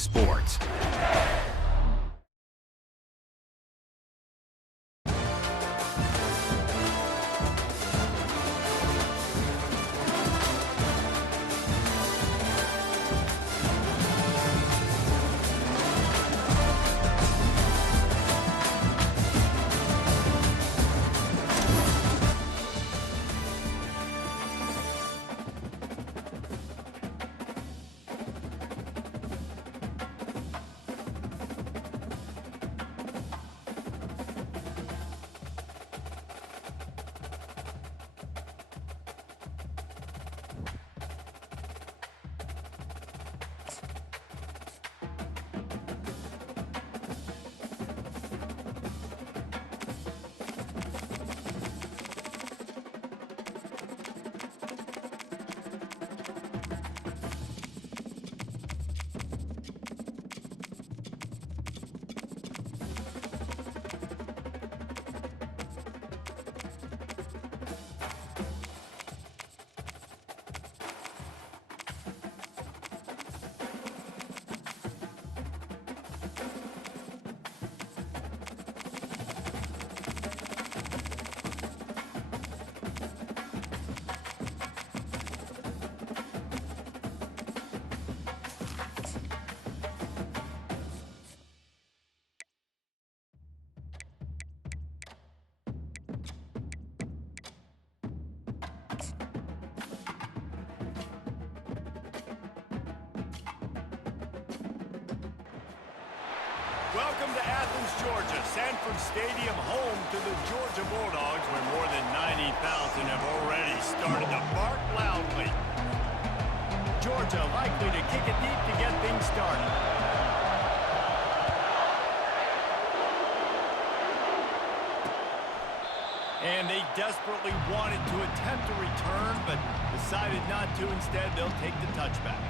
sports. Welcome to Athens, Georgia, Sanford Stadium, home to the Georgia Bulldogs, where more than 90,000 have already started to bark loudly. Georgia likely to kick it deep to get things started. And they desperately wanted to attempt a return, but decided not to. Instead, they'll take the touchback.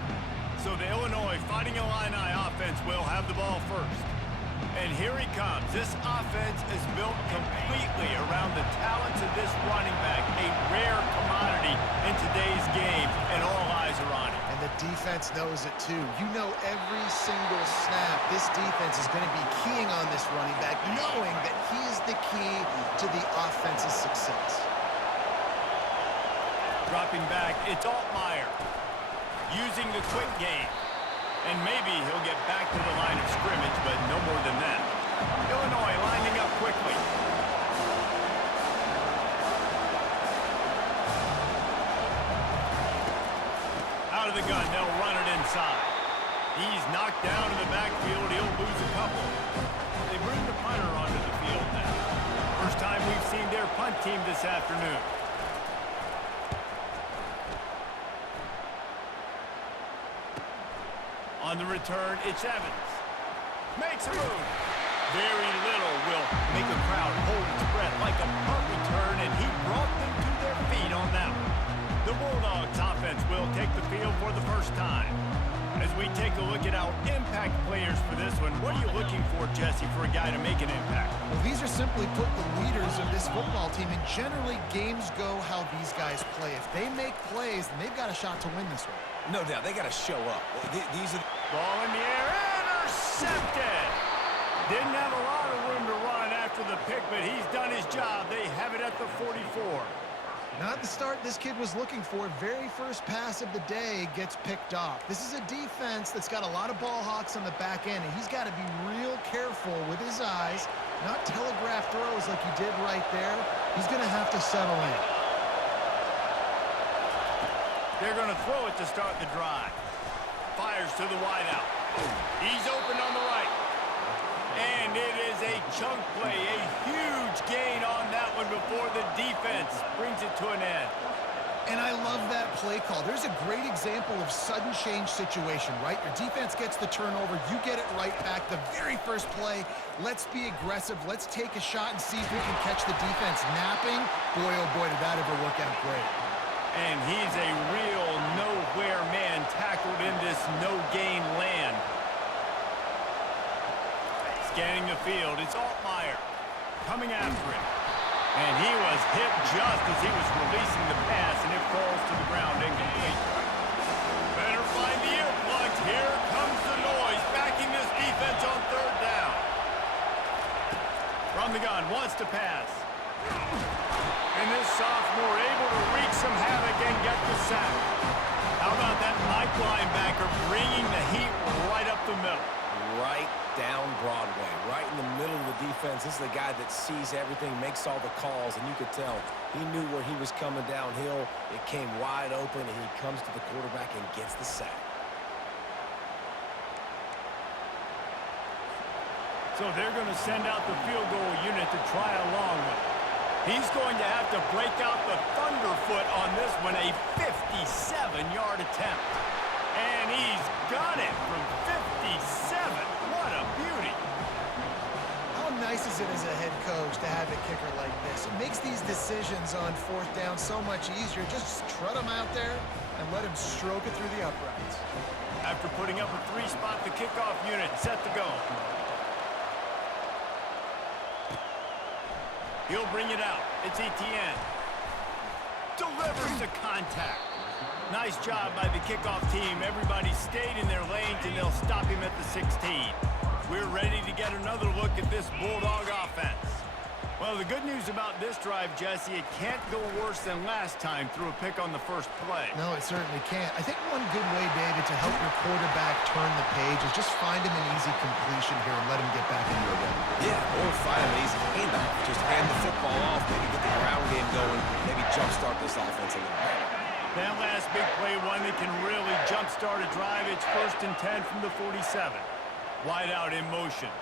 So the Illinois Fighting Illini offense will have the ball first. And here he comes. This offense is built completely around the talents of this running back, a rare commodity in today's game, and all eyes are on it. And the defense knows it too. You know every single snap, this defense is going to be keying on this running back, knowing that he is the key to the offense's success. Dropping back, it's Altmaier using the quick game. And maybe he'll get back to the line of scrimmage, but no more than that. Illinois lining up quickly. Out of the gun, they'll run it inside. He's knocked down in the backfield. He'll lose a couple. They bring the punter onto the field now. First time we've seen their punt team this afternoon. On the return, it's Evans. Makes a move. Very little will make a crowd hold its breath like a punt return, and he brought them to their feet on that one. The Bulldogs offense will take the field for the first time. As we take a look at our impact players for this one, what are you looking for, Jesse, for a guy to make an impact? Well, these are simply put the leaders of this football team, and generally games go how these guys play. If they make plays, then they've got a shot to win this one. No doubt, they got to show up. These are... Ball in the air, intercepted! Didn't have a lot of room to run after the pick, but he's done his job. They have it at the 44. Not the start this kid was looking for. Very first pass of the day gets picked off. This is a defense that's got a lot of ball hawks on the back end, and he's got to be real careful with his eyes, not telegraph throws like he did right there. He's going to have to settle in. They're going to throw it to start the drive. Fires to the wideout. He's open on the right. And it is a chunk play, a huge gain on that one before the defense brings it to an end. And I love that play call. There's a great example of sudden change situation, right? Your defense gets the turnover, you get it right back. The very first play, let's be aggressive. Let's take a shot and see if we can catch the defense napping. Boy, oh boy, did that ever work out great. And he's a real nowhere man tackled in this no-gain land. Scanning the field, it's Altmaier coming after him. And he was hit just as he was releasing the pass, and it falls to the ground incomplete. Better find the earplugs. Here comes the noise. Back some havoc and get the sack. How about that Mike linebacker bringing the heat right up the middle? Right down Broadway, right in the middle of the defense. This is the guy that sees everything, makes all the calls, and you could tell he knew where he was coming downhill. It came wide open, and he comes to the quarterback and gets the sack. So they're going to send out the field goal unit to try along with it. He's going to have to break out the thunderfoot on this one, a 57-yard attempt. And he's got it from 57. What a beauty. How nice is it as a head coach to have a kicker like this? It makes these decisions on fourth down so much easier. Just trot him out there and let him stroke it through the uprights. After putting up a three-spot, the kickoff unit set to go. He'll bring it out. It's Etienne. Delivers the contact. Nice job by the kickoff team. Everybody stayed in their lanes, and they'll stop him at the 16. We're ready to get another look at this Bulldog offense. Well, the good news about this drive, Jesse, it can't go worse than last time through a pick on the first play. No, it certainly can't. I think one good way, David, to help your quarterback turn the page is just find him an easy completion here and let him get back into a rhythm. Yeah, or find an easy handoff. Just hand the football off, maybe get the ground game going, maybe jumpstart this offense a little bit. That last big play, one that can really jumpstart a drive. It's 1st and 10 from the 47. Wide out in motion.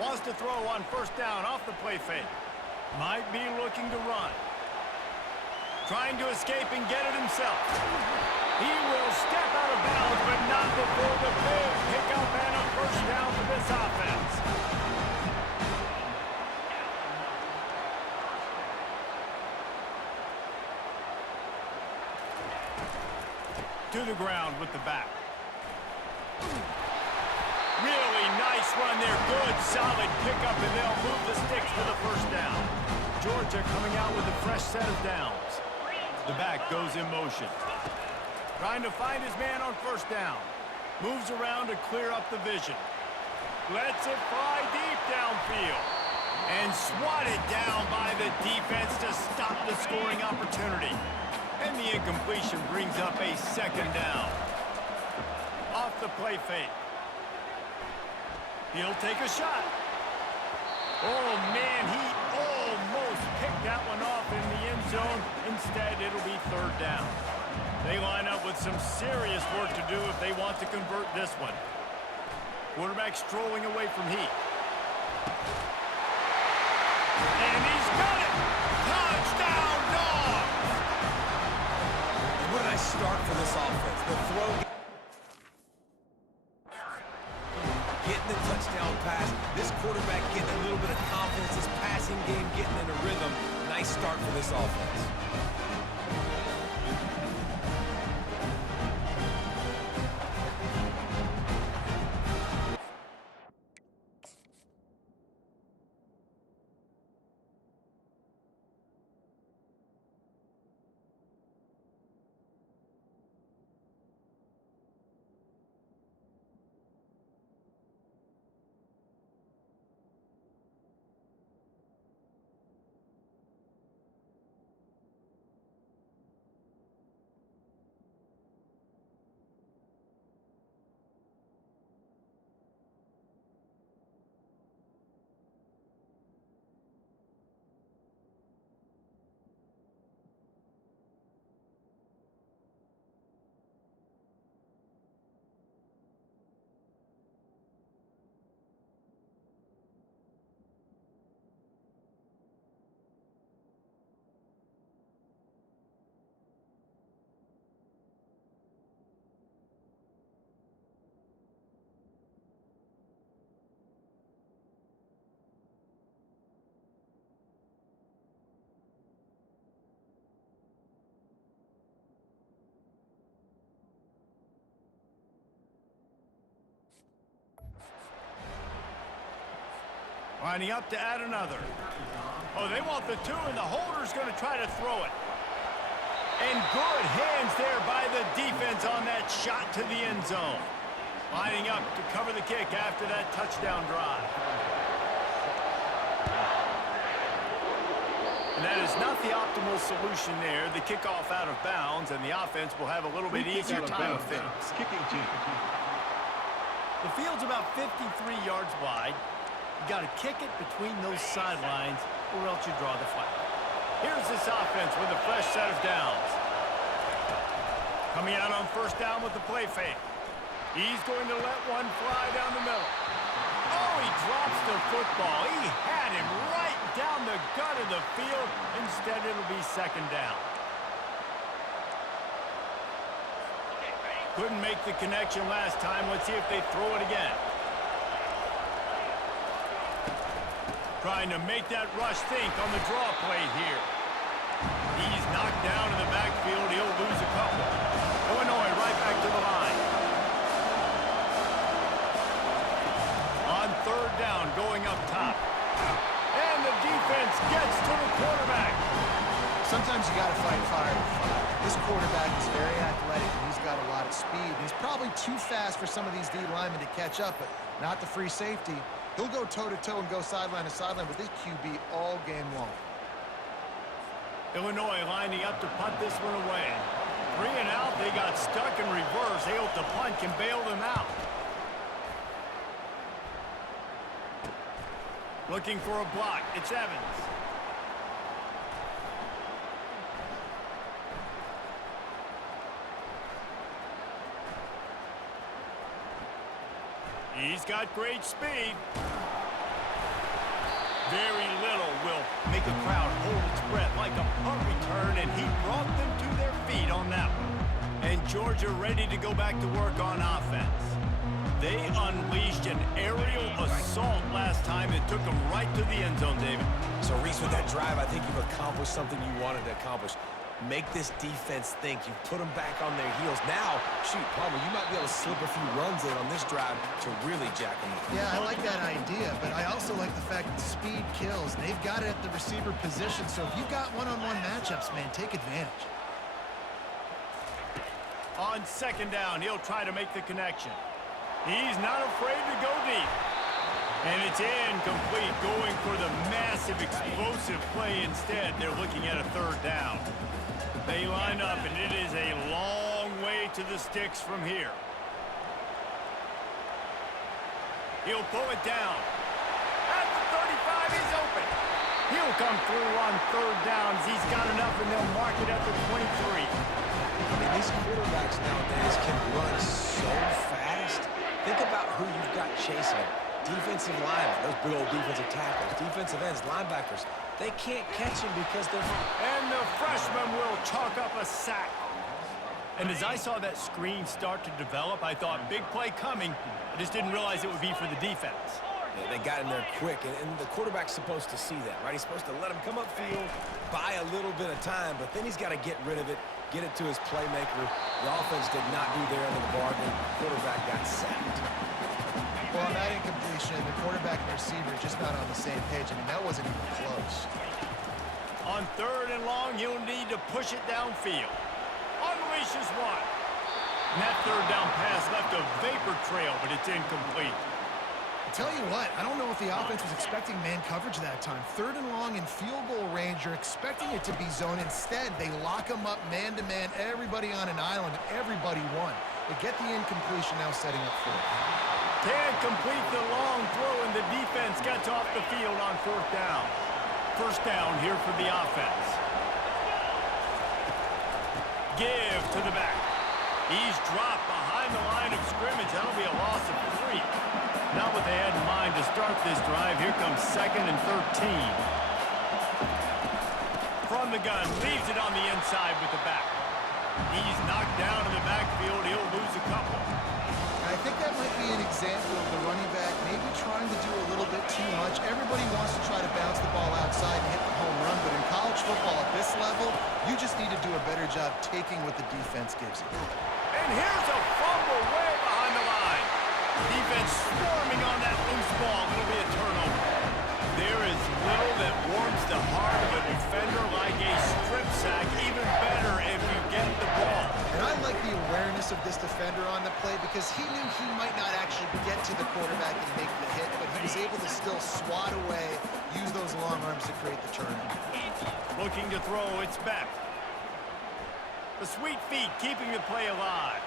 Wants to throw on first down off the play fake. Might be looking to run. Trying to escape and get it himself. He will step out of bounds, but not before the big pickup and a first down for this offense. To the ground with the back. Really nice run there. Good, solid pickup, and they'll move the sticks for the first down. Georgia coming out with a fresh set of downs. The back goes in motion. Trying to find his man on first down. Moves around to clear up the vision. Lets it fly deep downfield. And swatted down by the defense to stop the scoring opportunity. And the incompletion brings up a second down. Off the play fake. He'll take a shot. Oh, man, he almost picked that one off in the end zone. Instead, it'll be third down. They line up with some serious work to do if they want to convert this one. Quarterback strolling away from heat. And he's got it! Touchdown, Dogs! What did I start for this offense? The throw. Getting the touchdown pass. This quarterback getting a little bit of confidence. This passing game getting in a rhythm. Nice start for this offense. Lining up to add another. Oh, they want the two, and the holder's going to try to throw it. And good hands there by the defense on that shot to the end zone. Lining up to cover the kick after that touchdown drive. And that is not the optimal solution there. The kickoff out of bounds, and the offense will have a little bit easier time of things. Kicking team. The field's about 53 yards wide. You got to kick it between those sidelines, or else you draw the flag. Here's this offense with a fresh set of downs. Coming out on first down with the play fake. He's going to let one fly down the middle. Oh, he drops the football. He had him right down the gut of the field. Instead, it'll be second down. Couldn't make the connection last time. Let's see if they throw it again. Trying to make that rush think on the draw play here. He's knocked down in the backfield. He'll lose a couple. Illinois right back to the line. On third down, going up top. And the defense gets to the quarterback. Sometimes you got to fight fire with fire. This quarterback is very athletic, and he's got a lot of speed. He's probably too fast for some of these D linemen to catch up, but not the free safety. He'll go toe-to-toe and go sideline to sideline with this QB all game long. Illinois lining up to punt this one away. 3 and out, they got stuck in reverse. They hope the punt can bail them out. Looking for a block. It's Evans. He's got great speed. Very little will make a crowd hold its breath like a punt return, and he brought them to their feet on that one. And Georgia ready to go back to work on offense. They unleashed an aerial assault last time and took them right to the end zone, David. So, Reese, with that drive, I think you've accomplished something you wanted to accomplish. Make this defense think. You put them back on their heels. Now, shoot, Palmer, you might be able to slip a few runs in on this drive to really jack them up. Yeah, I like that idea, but I also like the fact that speed kills. They've got it at the receiver position, so if you've got one-on-one matchups, man, take advantage. On second down, he'll try to make the connection. He's not afraid to go deep. And it's incomplete, going for the massive explosive play instead. They're looking at a third down. They line up, and it is a long way to the sticks from here. He'll pull it down. At the 35, he's open. He'll come through on third downs. He's got enough, and they'll mark it at the 23. I mean, these quarterbacks nowadays can run so fast. Think about who you've got chasing him. Defensive linemen, those big old defensive tackles, defensive ends, linebackers. They can't catch him because they're... And the freshman will chalk up a sack. And as I saw that screen start to develop, I thought big play coming. I just didn't realize it would be for the defense. Yeah, they got in there quick, and the quarterback's supposed to see that, right? He's supposed to let him come upfield, buy a little bit of time, but then he's got to get rid of it, get it to his playmaker. The offense did not do their end of the bargain. The quarterback got sacked. Well, on that incompletion, the quarterback and the receiver are just not on the same page. I mean, that wasn't even close. On third and long, you'll need to push it downfield. Unleashes one. And that third down pass left a vapor trail, but it's incomplete. Tell you what, I don't know if the offense was expecting man coverage that time. Third and long in field goal range, you're expecting it to be zone. Instead, they lock them up man-to-man, everybody on an island, everybody won. They get the incompletion now setting up fourth. Can't complete the long throw, and the defense gets off the field on fourth down. First down here for the offense. Give to the back. He's dropped behind the line of scrimmage. That'll be a loss of 3. Not what they had in mind to start this drive. Here comes 2nd and 13. From the gun, leaves it on the inside with the back. He's knocked down in the backfield. He'll lose a couple. I think that might be an example of the running back maybe trying to do a little bit too much. Everybody wants to try to bounce the ball outside and hit the home run, but in college football at this level, you just need to do a better job taking what the defense gives you. And here's a fumble way behind the line. Defense swarming on that loose ball. It'll be a turnover. There is little that warms the heart of a defender like a strip sack. Even better if you get the ball. And I like the awareness of this defender on the play because he knew he might not actually get to the quarterback and make the hit, but he was able to still swat away, use those long arms to create the turnover. Looking to throw, it's back. The sweet feet keeping the play alive.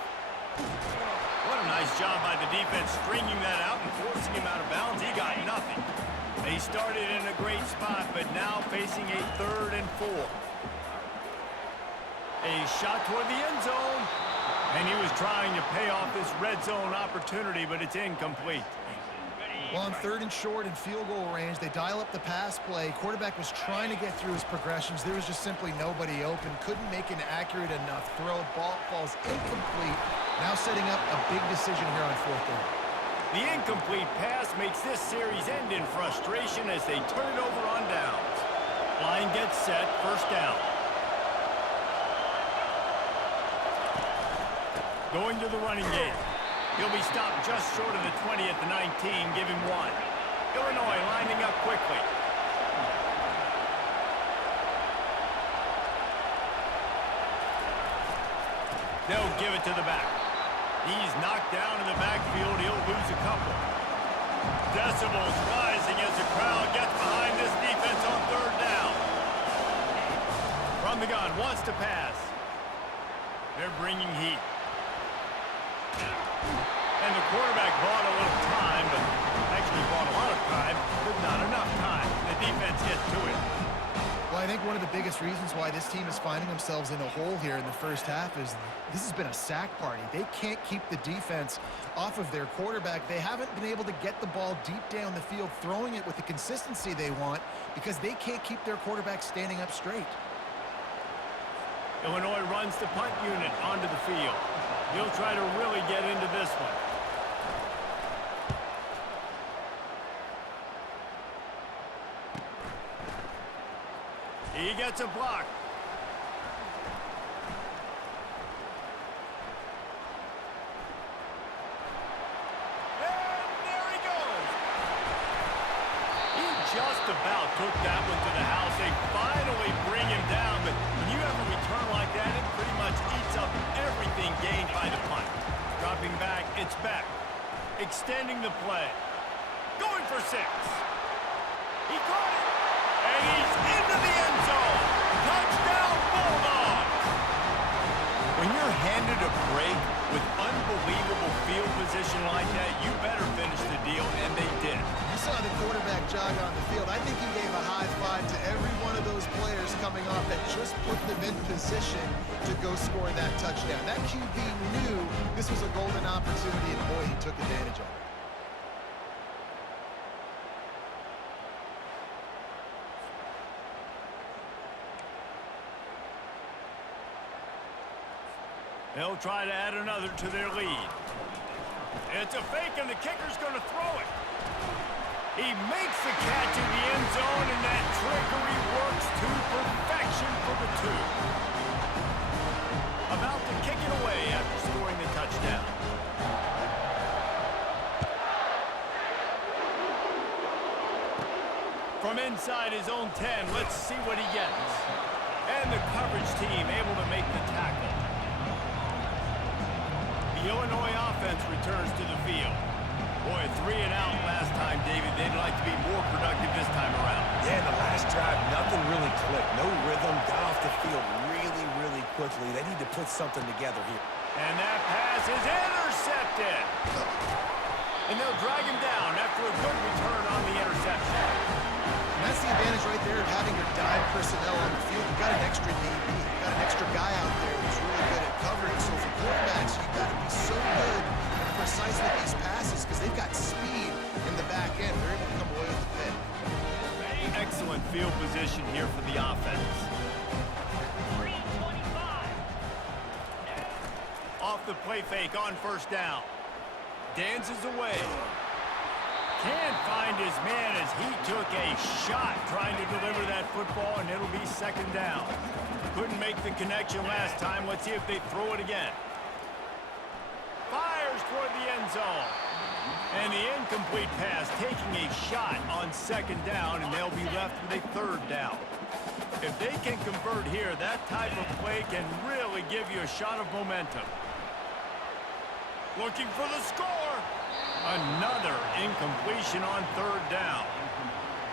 What a nice job by the defense stringing that out and forcing him out of bounds. He got nothing. He started in a great spot, but now facing a 3rd and 4. A shot toward the end zone. And he was trying to pay off this red zone opportunity, but it's incomplete. Well, on 3rd and short in field goal range, they dial up the pass play. Quarterback was trying to get through his progressions. There was just simply nobody open. Couldn't make an accurate enough throw. Ball falls incomplete. Now setting up a big decision here on 4th down. The incomplete pass makes this series end in frustration as they turn it over on downs. Line gets set, 1st down. Going to the running game. He'll be stopped just short of the 20 at the 19, give him 1. Illinois lining up quickly. They'll give it to the back. He's knocked down in the backfield. He'll lose a couple. Decibels rising as the crowd gets behind this defense on 3rd down. From the gun, wants to pass. They're bringing heat. And the quarterback bought a little time, but actually bought a lot of time, but not enough time. The defense gets to it. Well, I think one of the biggest reasons why this team is finding themselves in a hole here in the first half is this has been a sack party. They can't keep the defense off of their quarterback. They haven't been able to get the ball deep down the field, throwing it with the consistency they want because they can't keep their quarterback standing up straight. Illinois runs the punt unit onto the field. He'll try to really get into this one. He gets a block. And there he goes. He just about took that one to the house. They finally bring him down, but when you have a return like that, it pretty much eats up everything gained by the punt. Dropping back, it's back. Extending the play. Going for 6. He caught it. And he's into the end zone. Touchdown, Bulldogs. When you're handed a break with unbelievable field position like that, you better finish the deal, and they did. You saw the quarterback jog on the field. I think he gave a high five to every one of those players coming off that just put them in position to go score that touchdown. That QB knew this was a golden opportunity, and boy, he took advantage of it. They'll try to add another to their lead. It's a fake, and the kicker's going to throw it. He makes the catch in the end zone, and that trickery works to perfection for the 2. About to kick it away after scoring the touchdown. From inside his own 10, let's see what he gets. And the coverage team able to make the tackle. The Illinois offense returns to the field. Boy, 3 and out last time, David. They'd like to be more productive this time around. Yeah, the last drive, nothing really clicked. No rhythm, got off the field really quickly. They need to put something together here. And that pass is intercepted. And they'll drag him down after a good return on the interception. And that's the advantage right there of having your dime personnel on the field. You've got an extra DB. You've got an extra guy out there who's really good at covering. So for quarterbacks, you've got to be so good and precise with these passes because they've got speed in the back end. They're able to come away with the pick. Excellent field position here for the offense. Off the play fake on 1st down. Dances away. Can't find his man as he took a shot trying to deliver that football, and it'll be 2nd down. Couldn't make the connection last time. Let's see if they throw it again. Fires toward the end zone. And the incomplete pass taking a shot on 2nd down, and they'll be left with a 3rd down. If they can convert here, that type of play can really give you a shot of momentum. Looking for the score. Another incompletion on third down.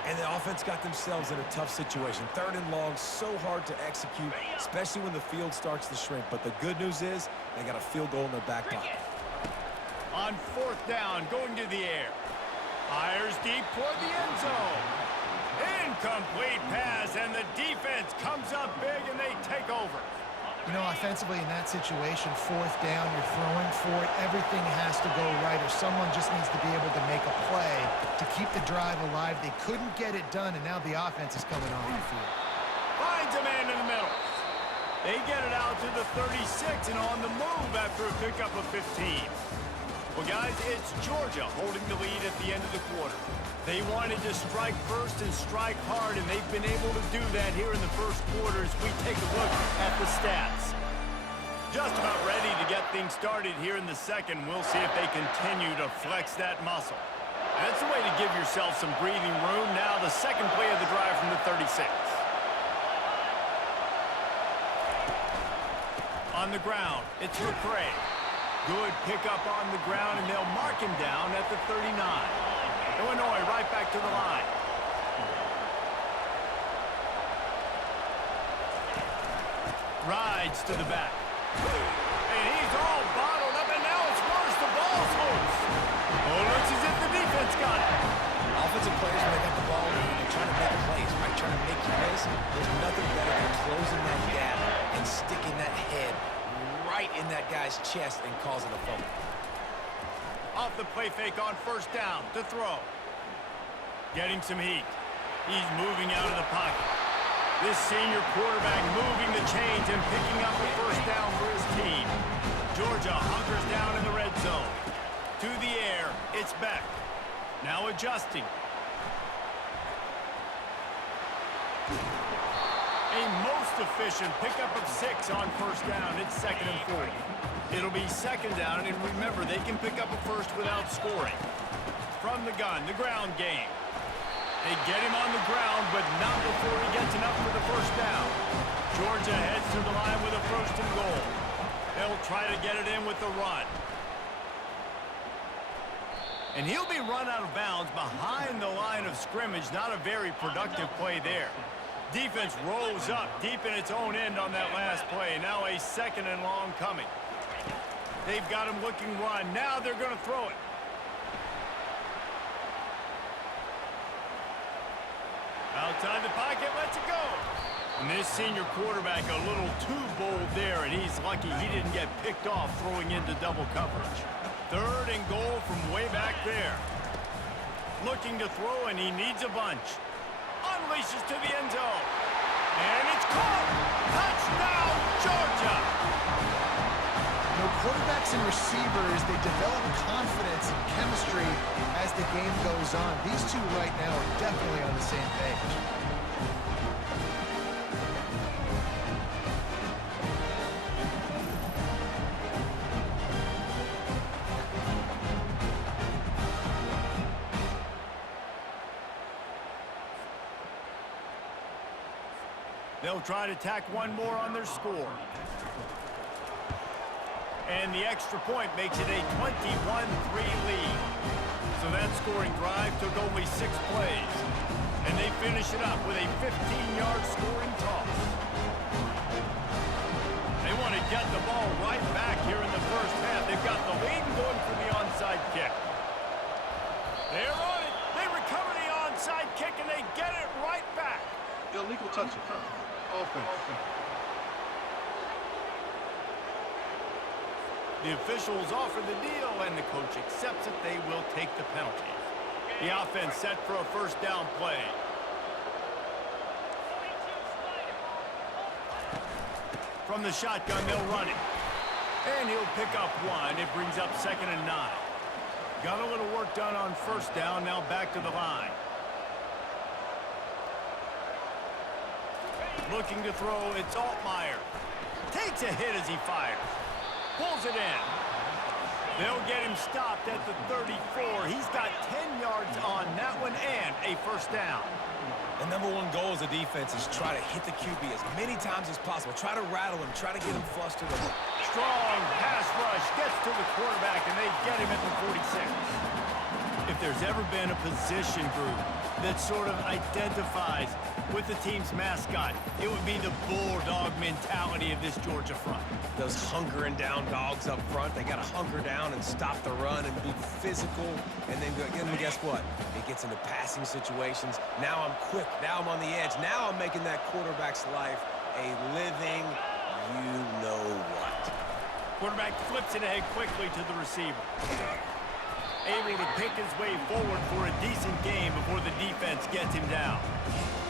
And the offense got themselves in a tough situation. Third and long, so hard to execute, especially when the field starts to shrink. But the good news is they got a field goal in their back pocket. On fourth down, going to the air. Fires deep toward the end zone. Incomplete pass, and the defense comes up big, and they take over. You know, offensively in that situation, fourth down, you're throwing for it. Everything has to go right, or someone just needs to be able to make a play to keep the drive alive. They couldn't get it done, and now the offense is coming off the field. Finds a man in the middle. They get it out to the 36 and on the move after a pickup of 15. Well, guys, it's Georgia holding the lead at the end of the quarter. They wanted to strike first and strike hard, and they've been able to do that here in the first quarter as we take a look at the stats. Just about ready to get things started here in the second. We'll see if they continue to flex that muscle. That's the way to give yourself some breathing room. Now the second play of the drive from the 36. On the ground, it's McCray. Good pickup on the ground, and they'll mark him down at the 39. Illinois right back to the line. Rides to the back. And he's all bottled up, and now it's worse. The ball's loose. Oh, it looks as if the defense got it. Offensive players, when they got the ball, they're trying to make plays, right? Trying to make you miss. There's nothing better than closing that gap and sticking that head right in that guy's chest and causing a fumble. Off the play fake on first down to throw. Getting some heat. He's moving out of the pocket. This senior quarterback moving the chains and picking up the first down for his team. Georgia hunkers down in the red zone. To the air, it's Beck. Now adjusting. A most efficient pickup of 6 on first down. It's 2nd and 4. It'll be 2nd down, and remember, they can pick up a first without scoring. From the gun, the ground game. They get him on the ground, but not before he gets enough for the first down. Georgia heads to the line with a 1st and goal. They'll try to get it in with the run. And he'll be run out of bounds behind the line of scrimmage. Not a very productive play there. Defense rolls up deep in its own end on that last play. Now a 2nd and long coming. They've got him looking run. Now they're going to throw it. Outside the pocket, lets it go. And this senior quarterback a little too bold there, and he's lucky he didn't get picked off throwing into double coverage. 3rd and goal from way back there. Looking to throw, and he needs a bunch. Unleashes to the end zone. And it's caught. Touchdown, Georgia. You know, quarterbacks and receivers, they develop confidence and chemistry as the game goes on. These two right now are definitely on the same page. They'll try to tack one more on their score. And the extra point makes it a 21-3 lead. So that scoring drive took only 6 plays. And they finish it up with a 15-yard scoring toss. They want to get the ball right back here in the first half. They've got the lead going for the onside kick. They're on it. They recover the onside kick, and they get it right back. Illegal touching. Offense. The officials offer the deal, and the coach accepts it. They will take the penalty. The offense set for a first down play. From the shotgun, they'll run it. And he'll pick up 1. It brings up 2nd and 9. Got a little work done on first down. Now back to the line. Looking to throw, it's Altmaier. Takes a hit as he fires. Pulls it in. They'll get him stopped at the 34. He's got 10 yards on that one and a first down. The number one goal as a defense is try to hit the QB as many times as possible. Try to rattle him. Try to get him flustered. Strong pass rush gets to the quarterback, and they get him at the 46. If there's ever been a position group that sort of identifies with the team's mascot, it would be the bulldog mentality of this Georgia front. Those hunkering down dogs up front, they got to hunker down and stop the run and be physical. And then guess what? It gets into passing situations. Now I'm quick. Now I'm on the edge. Now I'm making that quarterback's life a living you-know-what. Quarterback flips it ahead quickly to the receiver. Able to pick his way forward for a decent game before the defense gets him down.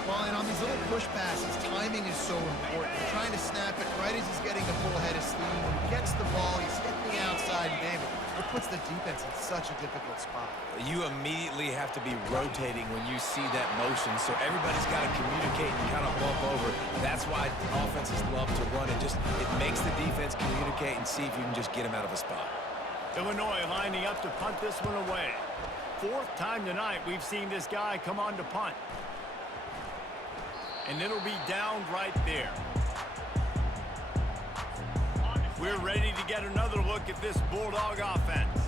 Well, and on these little push passes, timing is so important. You're trying to snap it right as he's getting the full head of steam. When he gets the ball, he's hitting the outside, and David, it puts the defense in such a difficult spot. You immediately have to be rotating when you see that motion, so everybody's got to communicate and kind of bump over. That's why offenses love to run it. It makes the defense communicate and see if you can just get him out of a spot. Illinois lining up to punt this one away. Fourth time tonight we've seen this guy come on to punt. And it'll be down right there. We're ready to get another look at this Bulldog offense.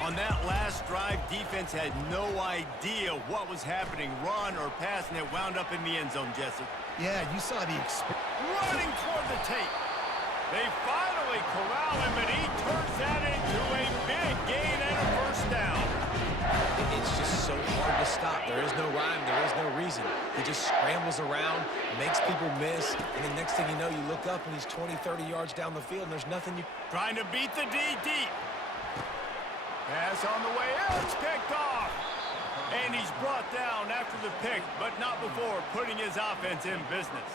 On that last drive, defense had no idea what was happening, run or pass, and it wound up in the end zone, Jesse. Yeah, you saw the experience. Running toward the tape. They finally corral him, and he turns that into a big gain and a first down. It's just so hard to stop. There is no rhyme. There is no reason. He just scrambles around, makes people miss, and the next thing you know, you look up, and he's 20, 30 yards down the field, and there's nothing you... Trying to beat the D deep. Pass on the way out. It's picked off. And he's brought down after the pick, but not before putting his offense in business.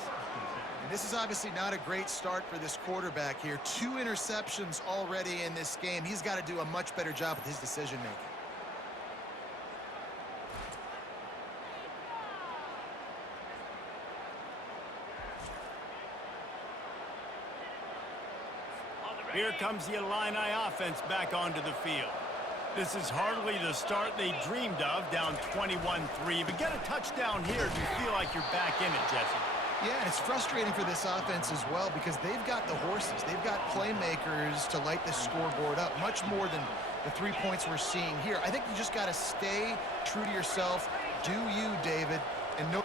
And this is obviously not a great start for this quarterback here. 2 interceptions already in this game. He's got to do a much better job with his decision-making. Here comes the Illini offense back onto the field. This is hardly the start they dreamed of, down 21-3. But get a touchdown here, you feel like you're back in it, Jesse. Yeah, and it's frustrating for this offense as well because they've got the horses. They've got playmakers to light this scoreboard up, much more than the 3 points we're seeing here. I think you just got to stay true to yourself. Do you, David, and no...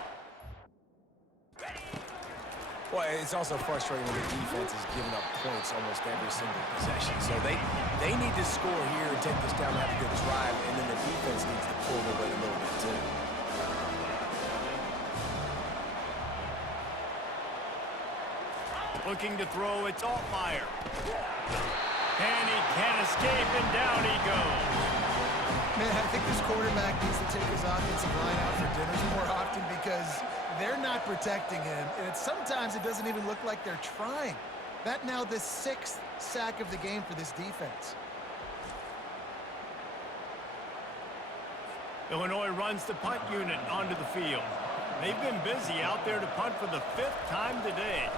Well, it's also frustrating when the defense is giving up points almost every single possession. So they need to score here and take this down and have a good drive, and then the defense needs to pull their weight a little bit too. Looking to throw, it's Altmaier. And he can't escape, and down he goes. Man, I think this quarterback needs to take his offensive line out for dinners more often because they're not protecting him. And sometimes it doesn't even look like they're trying. That now the 6th sack of the game for this defense. Illinois runs the punt unit onto the field. They've been busy out there to punt for the 5th time today.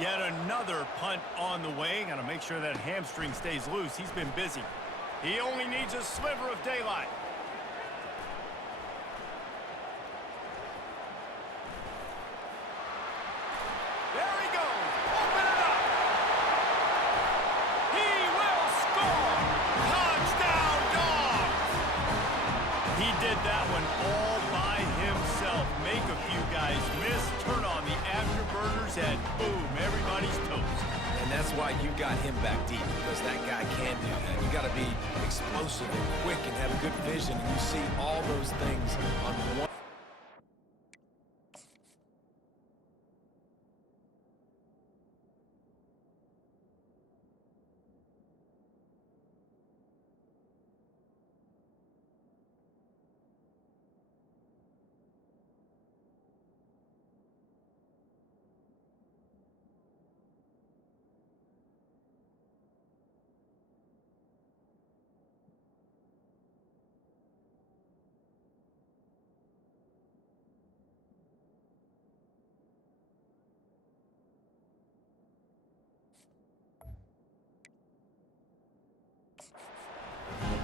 Yet another punt on the way. Got to make sure that hamstring stays loose. He's been busy. He only needs a sliver of daylight. There he goes. Open it up. He will score. Touchdown, Dogs. He did that one all by himself. Make a few guys miss, turn on the afterburners, and boom, everybody's toast. And that's why you got him back deep, because that guy can do that. You got to be explosive and quick and have good vision, and you see all those things on one.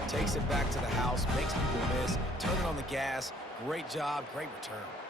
Takes it back to the house, makes people miss, turning on the gas, Great job, great return.